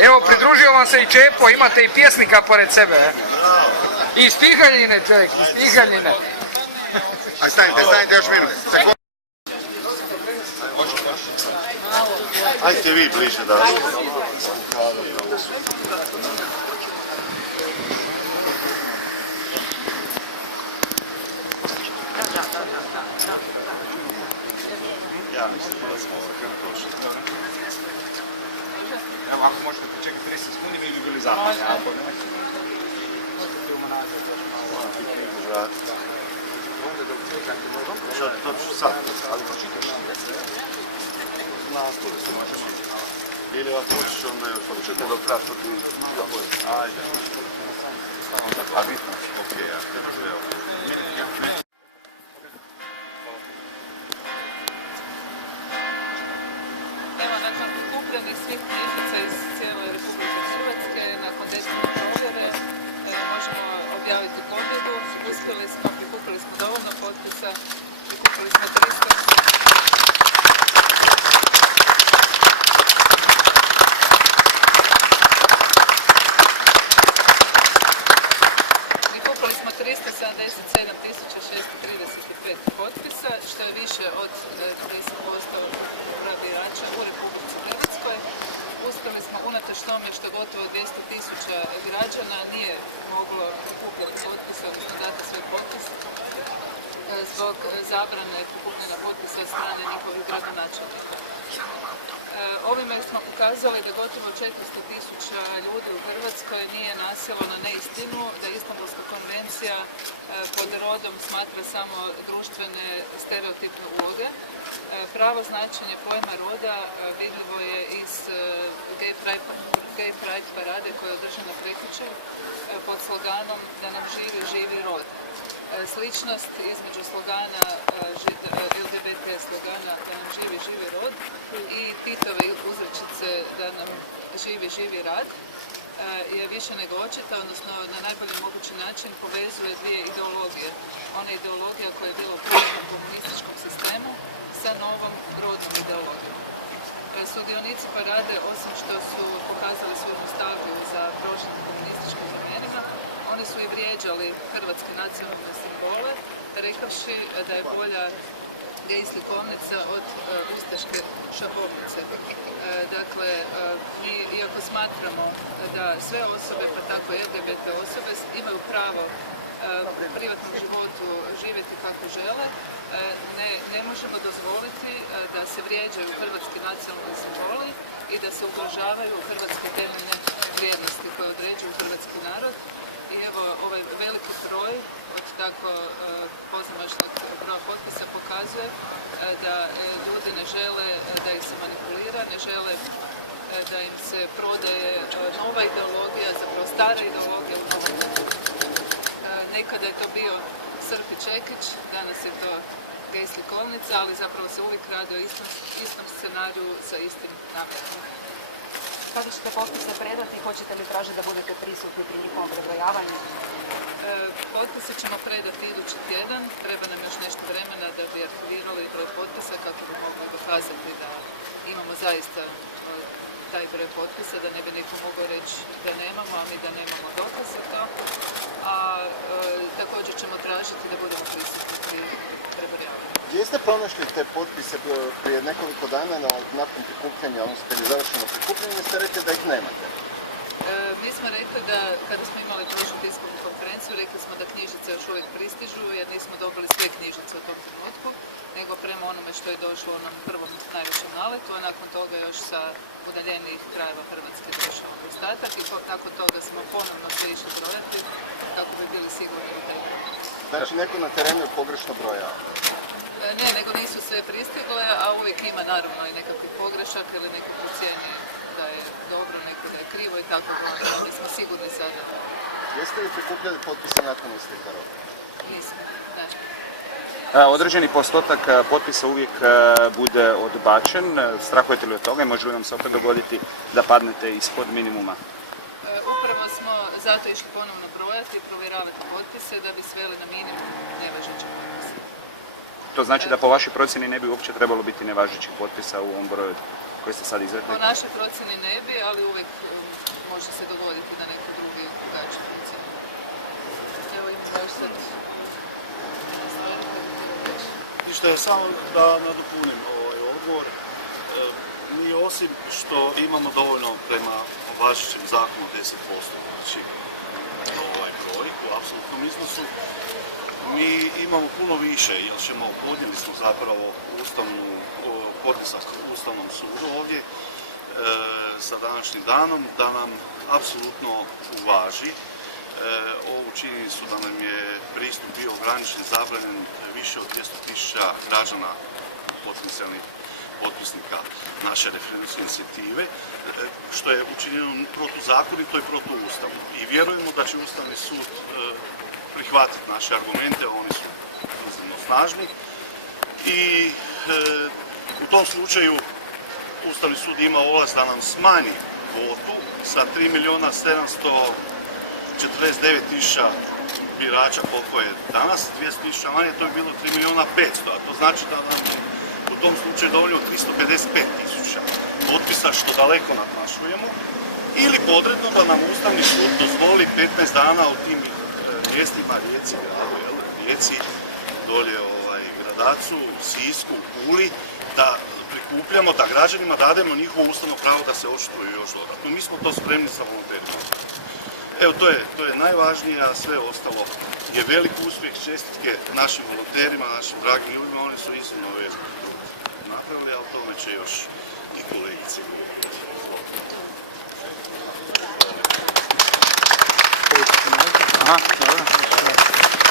Evo, pridružio vam se i Čepo, imate i pjesnika pored sebe. I iz Pihaljine, čovjek, iz Pihaljine. Aj, stanite još minut. Ajde vi bliže da... Ja mislim da smo došli. Evo, ako možete počekati 30 sekundi, mi bi bili zahvalni. Ako ne... To ću sad, ali počitaš. Možemo. Ili ako hoćeš, onda još počete dok treba što ti zapođeš. Ajde. A bitno? Ok, ja te želeo. Evo, nakon prikupljenih svih knjižica iz cijele Republike Hrvatske, nakon detaljne provjere, možemo objaviti pobjedu. Prikupili smo dovoljno potpisa, prikupili smo 377.635 potpisa, što je više od 30% broja birača u Republici Hrvatskoj. Uspjeli smo, unatoč tome što gotovo 200.000 građana nije moglo prikupljati potpise, odnosno dati svoj potpis zbog zabrane prikupljanja potpisa od strane njihovih gradonačelnika. Ovime smo pokazali da gotovo 400.000 ljudi u Hrvatskoj nije nasjelo na neistinu, da Istanbulska konvencija pod rodom smatra samo društvene stereotipne uloge. Pravo značenje pojma roda vidljivo je iz Gay Pride parade koja je održana prekjučer pod sloganom da nam živi rod. Sličnost između slogana LGBT slogana da nam živi rod i Titove uzrečice da nam živi rad je više nego očita, odnosno na najbolji mogući način povezuje dvije ideologije. Ona ideologija koja je bila u prošlom komunističkom sistemu sa novom rodnom ideologijom. Sudionici parade, osim što su pokazali svoju nostalgiju za prošlim komunističkim vremenima, oni su i vrijeđali hrvatske nacionalne simbole, rekavši da je bolja gej slikovnica od ustaške šahovnice. Dakle, mi, iako smatramo da sve osobe, pa tako i LGBT osobe, imaju pravo u privatnom životu živjeti kako žele, ne možemo dozvoliti da se vrijeđaju hrvatski nacionalni simboli i da se ugrožavaju hrvatske temeljne vrijednosti koje određuju hrvatski narod. I evo, ovaj veliki broj od tako pozamašnog broja potpisa pokazuje da ljudi ne žele da ih se manipulira, ne žele da im se prodaje nova ideologija, zapravo stara ideologija u novom. Nekada je to bio Srp i Čekić, danas je to gej slikovnica, ali zapravo se uvijek radi o istom scenariju sa istim namjerom. Kada ćete potpise predati, hoćete li tražiti da budete prisutni pri njihovom prebrojavanju? Potpise ćemo predati idući tjedan. Treba nam još nešto vremena da bi aktivirali broj potpisa kako bi mogli dokazati da imamo zaista taj broj potpisa, da ne bi neko mogao reći da nemamo, a mi da nemamo dokaz za to. A također ćemo tražiti da budemo prisutni pri prebrojavanju. Gdje ste pronašli te potpise prije nekoliko dana nakon prikupljanja, odnosno kad je završeno prikupljanje, ste rekli da ih nemate? Mi smo rekli da kada smo imali prošlu tiskovnu konferenciju, rekli smo da knjižice još uvijek pristižu jer nismo dobili sve knjižice u tom trenutku, nego prema onome što je došlo u onom prvom najvećem naletu, a nakon toga još sa udaljenijih krajeva Hrvatske došao ostatak i nakon toga smo ponovno se išli brojati kako bi bili sigurni u taj broj. Znači neko na terenu je pogrešno brojao? Ne, nego nisu sve pristigle, a uvijek ima naravno i nekakvih pogrešaka ili neko procijeni da je dobro, neko da je krivo i tako da mi smo sigurni sada. Jeste li prikupljali potpise nakon isteka roka? Nismo, ne. Određeni postotak potpisa uvijek bude odbačen. Strahujete li od toga i može li vam se opet dogoditi da padnete ispod minimuma? Upravo smo zato išli ponovno brojati i provjeravati potpise da bi sveli na minimum nevažeće potpise. To znači da po vašoj procjeni ne bi uopće trebalo biti nevažećih potpisa u ovom broju koje ste sad izrekli? Po našoj procjeni ne bi, ali uvijek može se dogoditi da neko drugi drugačije funkcionira. Evo imamo još sad stvari koje bi htjeli reći. Ništa je samo da nadopunim ovaj odgovor. Mi osim što imamo dovoljno prema važećem zakonu 10%, znači ovaj broj u apsolutnom iznosu, mi imamo puno više, jer podnijeli smo zapravo podnesak Ustavnom sudu ovdje sa današnjim danom da nam apsolutno uvaži ovu činjenicu da nam je pristup bio ograničen, zabranjen više od 200.000 građana potencijalnih potpisnika naše referendumske inicijative, što je učinjeno protuzakonito i protuustavno. I vjerujemo da će Ustavni sud prihvatiti naše argumente, oni su iznimno snažni. I u tom slučaju Ustavni sud ima ovlast da nam smanji kvotu sa 3.749.000 birača koliko je danas, 200.000 manje, to je bilo 3.500.000, a to znači da nam u tom slučaju dovoljno 355.000 potpisa, što daleko nadmašujemo, ili podredno da nam Ustavni sud dozvoli 15 dana u tim mjestima, Rijeci, gradu, Rijeci, dolje Gradacu, Sisku, Puli, da prikupljamo, da građanima dademo njihovo ustavno pravo da se očituju još dodatno. Mi smo to spremni sa volonterima. Evo, to je najvažnije, a sve ostalo je velik uspjeh. Čestitke našim volonterima, našim dragim ljudima, oni su iznimno veliko napravili, a o tome će još i kolegice govoriti.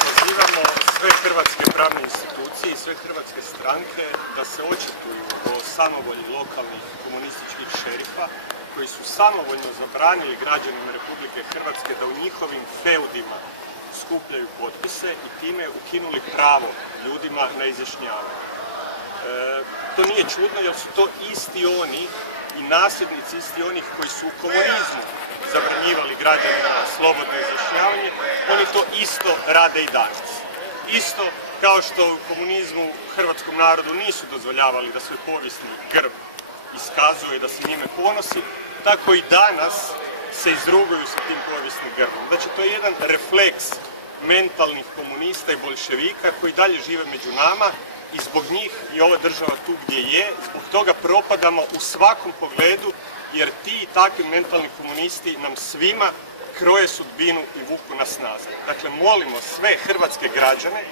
Pozivamo sve hrvatske pravne institucije i sve hrvatske stranke da se očituju o samovolji lokalnih komunističkih šerifa koji su samovoljno zabranili građanima Republike Hrvatske da u njihovim feudima skupljaju potpise i time ukinuli pravo ljudima na izjašnjavanje. To nije čudno jer su to isti oni i nasljednici isti onih koji su u komunizmu zabranjivali građanima slobodno izjašnjavanje, oni to isto rade i danas. Isto kao što u komunizmu hrvatskom narodu nisu dozvoljavali da svoj povijesni grb iskazuje, da se njime ponosi, tako i danas se izruguju sa tim povijesnim grbom. Znači, to je jedan refleks mentalnih komunista i bolševika koji dalje žive među nama i zbog njih je ova država tu gdje je, zbog toga propadamo u svakom pogledu, jer ti i takvi mentalni komunisti nam svima kroje sudbinu i vuku nas nazad. Dakle, molimo sve hrvatske građane,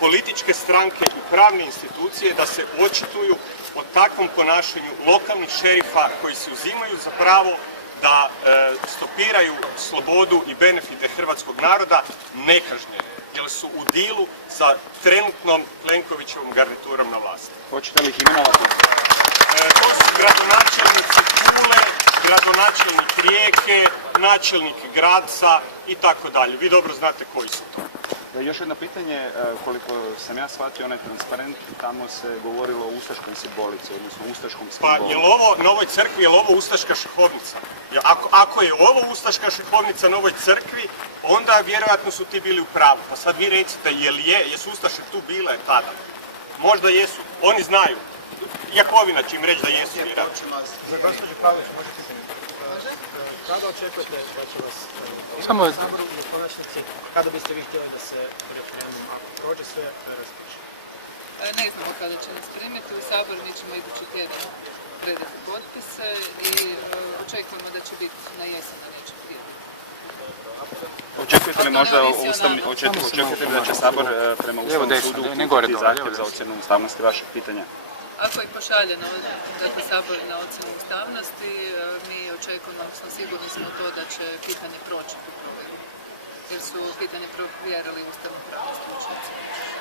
političke stranke i pravne institucije da se očituju o takvom ponašanju lokalnih šerifa koji se uzimaju za pravo da stopiraju slobodu i benefite hrvatskog naroda nekažnjeno, jer su u dilu sa trenutnom Plenkovićevom garniturom na vlasti. Hoćete li ih imenovati? To su gradonačelnici Pule, gradonačelnik Rijeke, načelnik Gradca i tako dalje. Vi dobro znate koji su to. Još jedno pitanje, koliko sam ja shvatio onaj transparent, tamo se govorilo o ustaškoj simbolici, odnosno ustaškom simbolu. Pa je li ovo na ovoj crkvi, je li ovo ustaška šahovnica? Ako je ovo ustaška šahovnica na ovoj crkvi, onda vjerojatno su ti bili u pravu. Pa sad vi recite, jesu ustaše tu bile tada? Možda jesu, oni znaju. Jakovina će im reći da jesu vjerojatno. Za gospođu Pavlić, može pitanje? Kada očekujete da će vas Samo je Saboru u konačnici, kada biste vi htjeli da se referendum, ako prođe sve, raspiše? Ne znamo kada će nas primiti u Sabor, mi ćemo idući tjedan predati potpise i očekujemo da će biti na jesen, da neće prije. Očekujete li možda očekujete li da će Sabor prema Ustavnom sudu uputiti zahtjev za ocjenu ustavnosti vašeg pitanja? Ako ih pošalje dakle, Sabor na ocjenu ustavnosti, mi očekujemo, odnosno sigurni smo to da će pitanje proći po provedbu, jer su pitanje provjerili ustavno-pravni stručnjaci.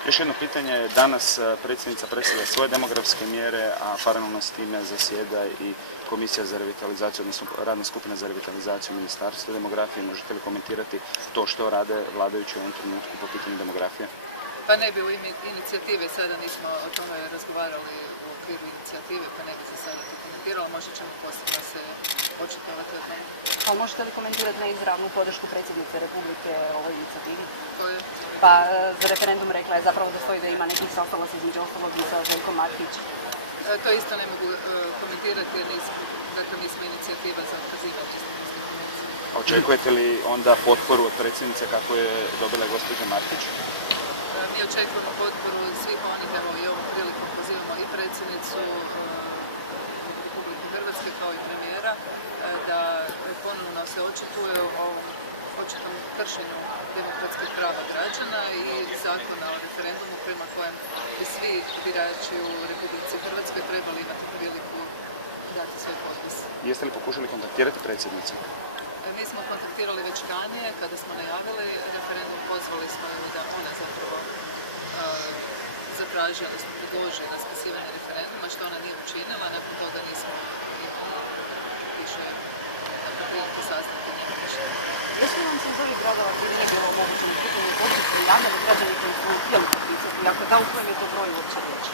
Još jedno pitanje, danas predsjednica predstavlja svoje demografske mjere, a paralelno s time zasjeda i Komisija za revitalizaciju, odnosno radna skupina za revitalizaciju Ministarstva demografije. Možete li komentirati to što rade vladajući u ovom trenutku po pitanju demografije? Pa ne bi u ime inicijative, sada nismo o tome razgovarali u okviru inicijative, pa ne bi se sada to komentiralo, možda ćemo posebno se očitovati o tome. A možete li komentirati na izravnu podršku predsjednice Republike ovoj inicijativi? To je Pa za referendum rekla je zapravo da stoji da ima nekih sastavila se između ostalog i sa Željkom Markić. To isto ne mogu komentirati jer mi smo inicijativa za otkazivanje Istanbulske konvencije. Očekujete li onda potporu od predsjednice kako je dobila gospođa Martić? Mi očekujemo potporu svih onih, evo i ovom prilikom pozivamo i predsjednicu Republike Hrvatske kao i premijera da ponovno se očituje o očitom kršenju demokratskih prava građana i zakona o referendumu prema kojem bi svi birači u Republici Hrvatskoj trebali imati priliku dati svoj potpis. Jeste li pokušali kontaktirati predsjednicu? Mi smo kontaktirali već ranije kada smo najavili referendum, pozvali smo ju da ona zapravo zatraži, odnosno predloži raspisivanje referenduma, što ona nije učinila, nakon toga nismo više napravili sastanke njega mišljenja. Jesu li vam cenzuri gradova gdje nije bilo omogućeno pitanje potpisa javljali građani koji su htjeli potpisati? Ako da, u kojem je to broju uopće riječ?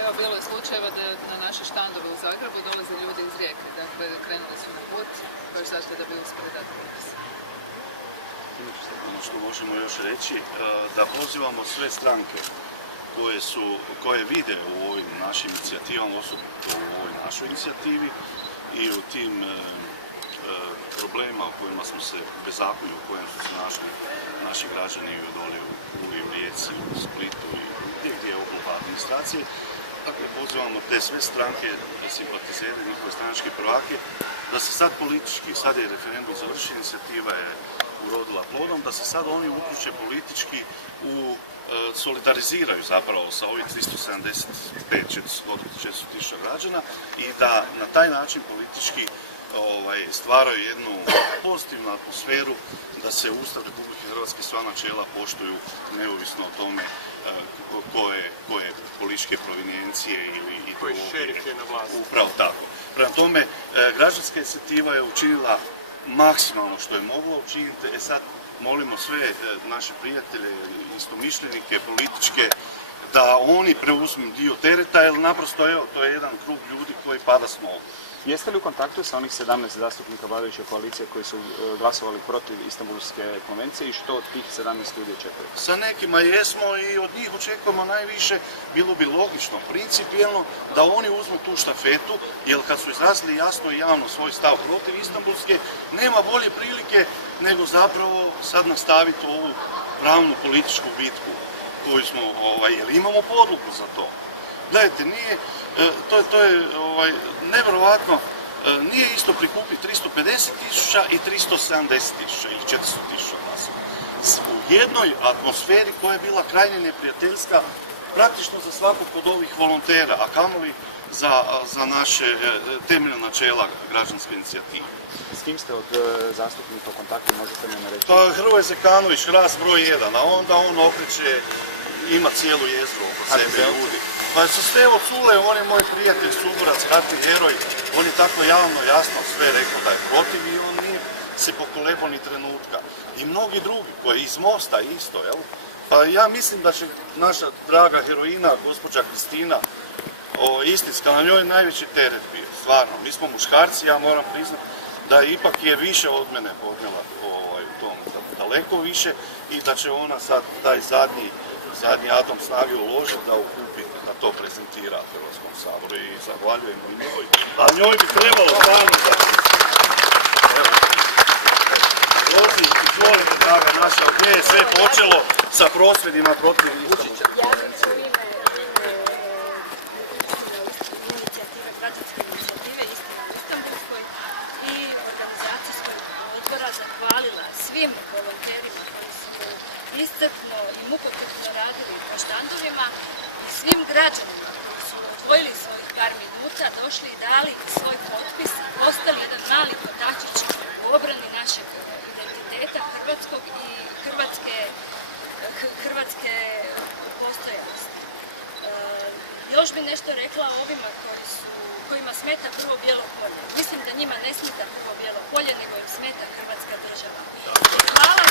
Evo, bilo je slučajeva da na naše štandove u Zagrebu dolaze ljudi iz Rijeke, dakle krenuli su na put baš zato da bi uspjeli dati potpis. Ono što možemo još reći, da pozivamo sve stranke koje vide u ovim našim inicijativama, osobito u ovoj našoj inicijativi i u tim problema u kojima smo se, bezakonju u kojem su se našli naši građani doli u Rijeci, u Splitu i gdje je okolo administracije. Dakle, pozivamo te sve stranke, simpatizere, njihove stranačke prvake, da se sad politički, sad je referendum završen, inicijativa je urodila plodom, da se sad oni uključe politički solidariziraju zapravo sa ovih 375-400 građana i da na taj način politički stvaraju jednu pozitivnu atmosferu da se Ustav Republike Hrvatske sva načela poštuju neovisno o tome koje političke provenijencije ili koji šerif je na vlasti. Upravo tako. Prema tome, građanska inicijativa je učinila maksimalno što je mogla učiniti. Sad molimo sve naše prijatelje, istomišljenike, političke, da oni preuzmu dio tereta, jer naprosto evo, to je jedan krug ljudi koji pada s nogu. Jeste li u kontaktu sa onih 17 zastupnika vladajuće koalicije koji su glasovali protiv Istanbulske konvencije i što od tih 17 ljudi očekujete? Sa nekima jesmo i od njih očekujemo najviše. Bilo bi logično, principijelno, da oni uzmu tu štafetu, jer kad su izrazili jasno i javno svoj stav protiv Istanbulske, nema bolje prilike nego zapravo sad nastaviti ovu pravnu političku bitku koju smo, jer imamo podlogu za to. Gledajte, to je nevjerovatno, nije isto prikupiti 350.000 i 370.000 ili 400.000 glasova. U jednoj atmosferi koja je bila krajnje neprijateljska, praktično za svakog od ovih volontera, a kamoli za naše temeljna načela građanske inicijative. S kim ste od zastupnika u kontaktu, možete mi reći? Pa Hrvoje Zekanović, Hrast broj 1, a onda on okreće, ima cijelu jezgru oko sebe ljudi. Pa su Stevo Culej, on je moj prijatelj, suborac, ratni heroj, on je tako javno, jasno sve rekao da je protiv i on nije se pokolebao ni trenutka. I mnogi drugi koji iz Mosta isto, jel? Pa ja mislim da će naša draga heroina, gospođa Kristina, istinska, na njoj je najveći teret bio, stvarno. Mi smo muškarci, ja moram priznati da ipak je više od mene podnijela u tom, daleko više i da će ona sad taj zadnji atom snage uložiti da okupi, da to prezentira Hrvatskom saboru i zahvaljujemo i njoj. A njoj bi trebalo stvarno da... Izvolite, draga naša, gdje je sve počelo sa prosvjedima protiv Istanbulske konvencije. Građanske inicijative Istina u Istanbulskoj i organizacijskog odbora zahvalila svim volonterima koji su iscrpno i mukotrpno radili po štandovima i svim građanima koji su odvojili svojih par minuta, došli i dali svoj potpis i postali jedan mali kotačić u obrani našeg identiteta hrvatskog i hrvatske postojanosti. Još bi nešto rekla o ovima kojima smeta prvo bijelo polje. Mislim da njima ne smeta prvo bijelo polje, nego im smeta Hrvatska država. Hvala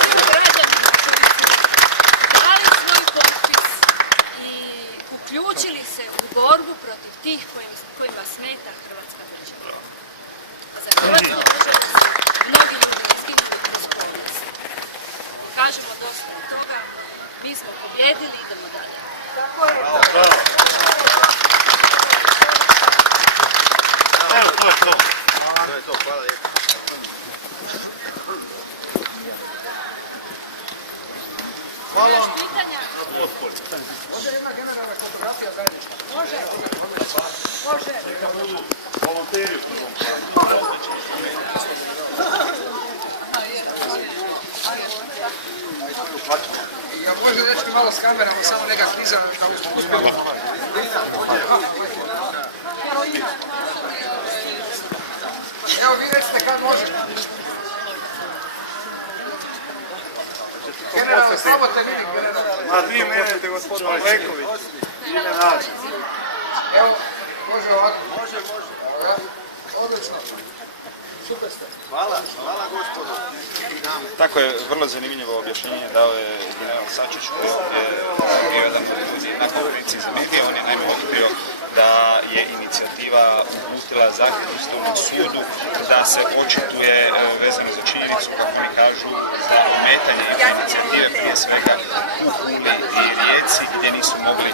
svim građanima koji su dali svoj potpis i uključili se u borbu protiv tih kojima smeta Hrvatska država. Za Hrvatsku državu su mnogi ljudi izginuli kroz povijest. Kažemo dosta od toga, mi smo pobjedili, idemo dalje. Evo, to je to. To je to, hvala lijepo. Hvala vam. Može jedna generalna fotografija zajednička? Može. Može. Neka budu volonteri u prvom planu. Ja može dečki malo s kamerama, samo neka klizana što uspjeli. Evo vi recite kad može. Generalno, slabo te vidim, generalno. A vi menete, gospodin Leković. Ime nađe. Evo, može ovako. Može. Odlično. Super ste. Hvala gospodo. Tako je, vrlo zanimljivo objašnjenje dao je general Sačić koji je bio jedan na konferenciji za medije. On je naime otkrio da je inicijativa uputila zahtjev Ustavnom sudu da se očituje vezano za činjenicu, kako oni kažu, za ometanje inicijative prije svega u Puli i Rijeci gdje nisu mogli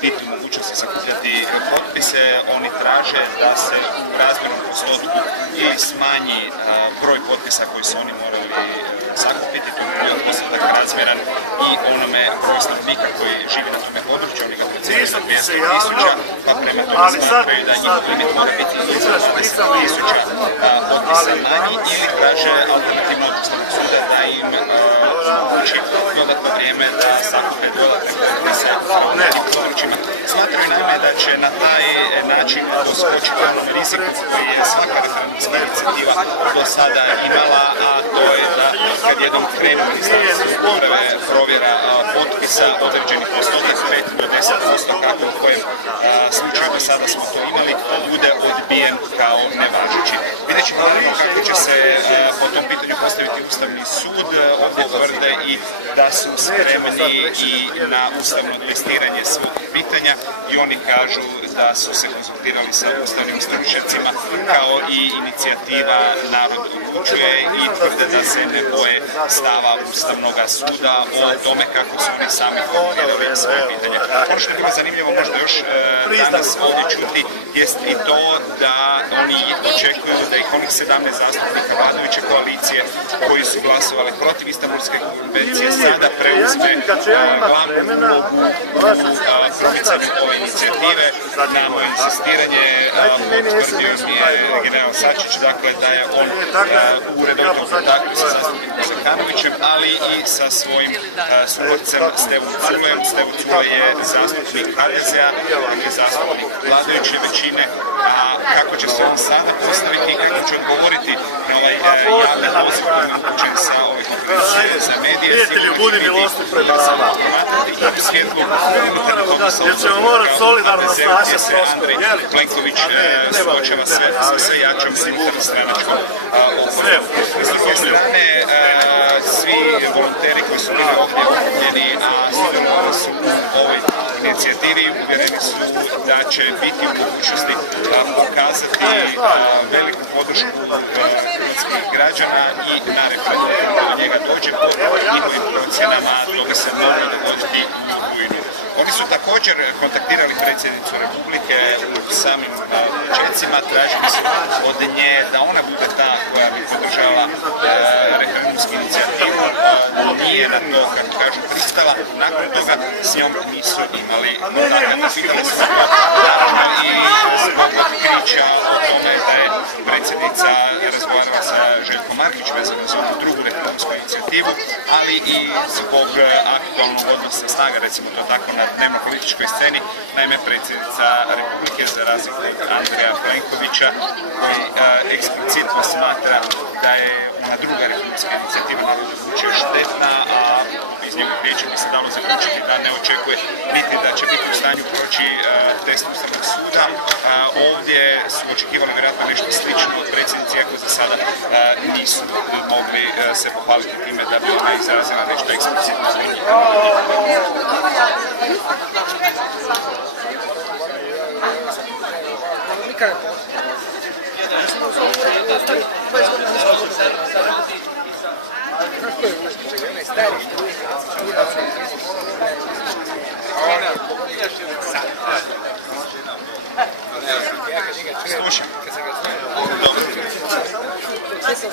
biti u mogućnosti sakupljati potpise. Oni traže da se u razmjernom postotku i smanji broj potpisa koji su oni morali sakupiti, to je postotak razmjeran i onome broju stanovnika koji živi na tome području. Oni ga procjenjuju za 200.000, pa prema tome smatraju da njihov limit mora biti 10.000 potpisa manji, ili traže alternativno od Ustavnog suda da im omogući dodatno vrijeme da sakupe dodatne potpise u nekim područjima. Smatraju naime da će na taj način doskočiti onom riziku koji je svaka referendumska inicijativa do sada imala, a to je da kad jednom krenu Ministarstvo uprave provjera potpisa određeni postotak 5 do 10%, kako u kojem slučaju do sada smo to imali, bude odbijen kao nevažeći. Vidjet ćemo naravno kako će se po tom pitanju postaviti Ustavni sud. Ovdje tvrde i da su spremni i na ustavno testiranje svog pitanja i oni kažu da su se konzultirali sa ustavnim stručnjacima kao i inicijativa Narod odlučuje i tvrde da se ne boje stava Ustavnog suda o tome kako su oni sami formulirali svoje pitanje. Ono što je bilo zanimljivo možda još danas ovdje čuti jest i to da oni očekuju da ih onih 17 zastupnika vladajuće koalicije koji su glasovali protiv Istanbulske konvencije sada preuzme glavnu ulogu u promicanju ove inicijative. Na moje insistiranje potvrdio je general Sačić, dakle da je on u redovitom kontaktu sa zastupnikom Zekanovićem, ali i sa svojim suborcem Stevom Culejem. Stevo Culej je zastupnik HDZ-a, je zastupnik vladajuće većine, a kako će se on sada postaviti i kako će odgovoriti na ovaj javni poziv koji je upućen sa ove konferencije za medije, sigurno će biti promatrati i u svjetlu unutarnjeg odnosa gdje se Andrej Plenković suočava sa sve jačom unutarnjom stranačkom oporbom. S druge strane, svi volonteri koji su bili ovdje okupljeni, a sudjelovali su u ovoj inicijativi, uvjereni su da će biti u mogućnosti pokazati veliku podršku hrvatskih građana i na referendumu do njega dođe po njihovim procjenama, to bi se moglo dogoditi u rujnu. Oni su također kontaktirali predsjednicu Republike u samim početcima, tražili su od nje da ona bude ta koja bi podržala referendumsku inicijativu. Nije na to, kako kažu, pristala. Nakon toga s njom nisu imali kontakata. Pitali smo naravno i zbog otkrića o tome da je predsjednica razgovarala sa Željkom Markić vezano za ovu drugu referendumsku inicijativu, ali i zbog aktualnog odnosa snaga, recimo to tako, na dnevno-političkoj sceni. Naime, predsjednica Republike, za razliku od Andreja Plenkovića, koji eksplicitno smatra da je ona druga referendumska inicijativa Narod odlučuje štetna, a iz njegovih riječi bi se dalo zaključiti da ne očekuje niti da će biti u stanju proći test Ustavnog suda. Ovdje su očekivali vjerojatno nešto slično od predsjednici, iako za sada nisu mogli se pohvaliti time da bi ona izrazila nešto eksplicitno za njih. Sve se